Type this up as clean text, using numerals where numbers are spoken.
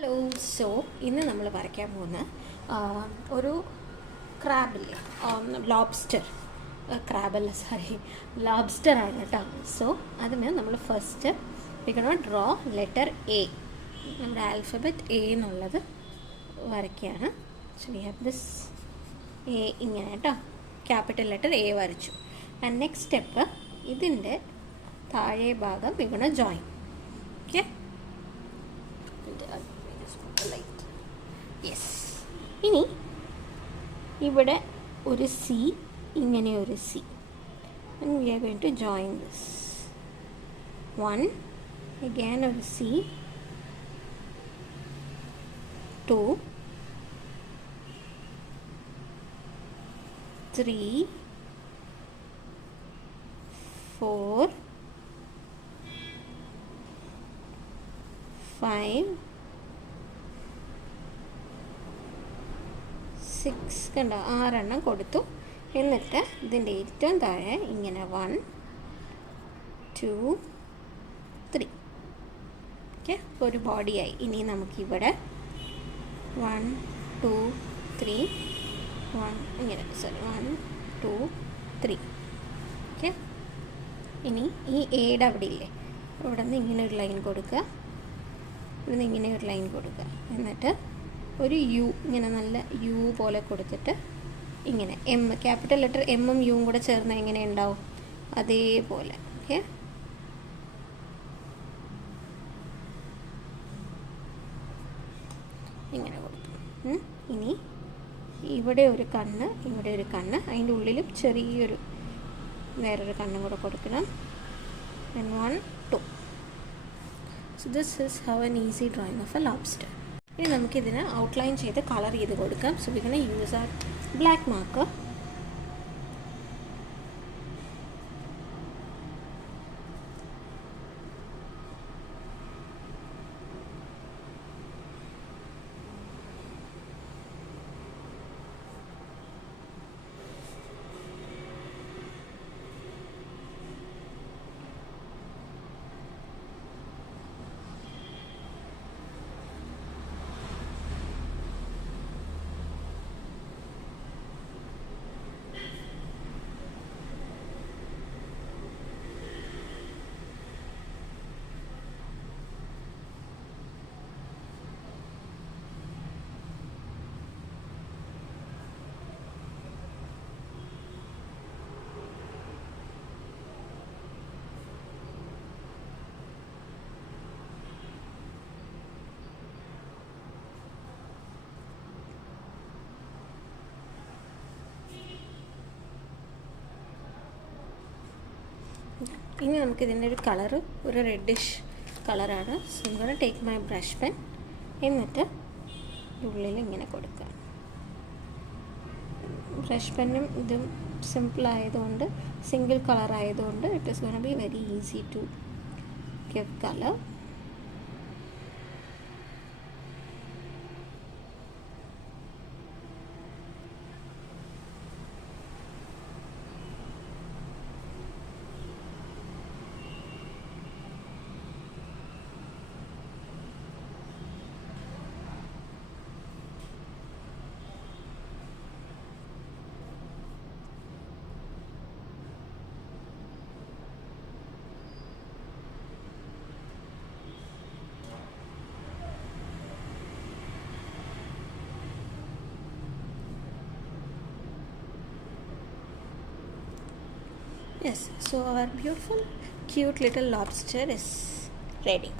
Hello. So ഇന്ന് നമ്മൾ വരയ്ക്കാൻ പോകുന്ന ഒരു ക്രാബില്ലേ, ലോബ്സ്റ്റർ. ക്രാബല്ല, സോറി, ലോബ്സ്റ്റർ ആണ് കേട്ടോ. സോ അതിന് നമ്മൾ ഫസ്റ്റ് ഡ്രോ ലെറ്റർ എ, നമ്മുടെ ആൽഫബറ്റ് എ എന്നുള്ളത് വരയ്ക്കുകയാണ്. So we have this A ഇങ്ങനെ കേട്ടോ, ക്യാപിറ്റൽ ലെറ്റർ എ വരച്ചു. ആൻഡ് നെക്സ്റ്റ് സ്റ്റെപ്പ്, ഇതിൻ്റെ താഴെ ഭാഗം ജോയിൻ. Okay, yes. ഇനി ഇവിടെ ഒരു സി, ഇങ്ങനെ ഒരു C, and we are going to join this one, again ഒരു C, 2, 3, 4, 5, 6 കണ്ടോ, 6 എണ്ണം കൊടുത്തു. എന്നിട്ട് ഇതിൻ്റെ ഏറ്റവും താഴെ ഇങ്ങനെ 1, 2, 3. ഓക്കെ, ഒരു ബോഡിയായി. ഇനി നമുക്കിവിടെ 1, 2, 3, 1 ഇങ്ങനെ, സോറി, 1, 2, 3. ഓക്കെ, ഇനി ഈ എയുടെ അവിടെ ഇല്ലേ, ഇവിടെ നിന്ന് ഇങ്ങനെ ഒരു ലൈൻ കൊടുക്കുക, ഇവിടെ നിന്ന് ഇങ്ങനെ ഒരു ലൈൻ കൊടുക്കുക. എന്നിട്ട് ഒരു യു, ഇങ്ങനെ നല്ല യു പോലെ കൊടുത്തിട്ട് ഇങ്ങനെ എം, ക്യാപിറ്റൽ ലെറ്റർ എമ്മും യുവും കൂടെ ചേർന്ന് എങ്ങനെ ഉണ്ടാവും, അതേപോലെ. ഓക്കെ, ഇങ്ങനെ കൊടുത്തു. ഇനി ഇവിടെ ഒരു കണ്ണ്, ഇവിടെ ഒരു കണ്ണ്, അതിൻ്റെ ഉള്ളിലും ചെറിയൊരു വേറൊരു കണ്ണും കൂടെ കൊടുക്കണം. And 1, 2. So this is how an easy drawing of a lobster. ഇനി നമുക്കിതിന് ഔട്ട്ലൈൻ ചെയ്ത് കളർ ചെയ്ത് കൊടുക്കാം. So we gonna use our black marker. ഇനി നമുക്കിതിൻ്റെ ഒരു കളറ് ഒരു റെഡിഷ് കളറാണ്. So I gonna take my brush pen, എന്നിട്ട് ഉള്ളിൽ ഇങ്ങനെ കൊടുക്കുക. ബ്രഷ് പെന്നും ഇതും സിമ്പിൾ ആയതുകൊണ്ട്, സിംഗിൾ കളർ ആയതുകൊണ്ട് it is gonna be very easy to give colour. Yes, so our beautiful, cute little lobster is ready.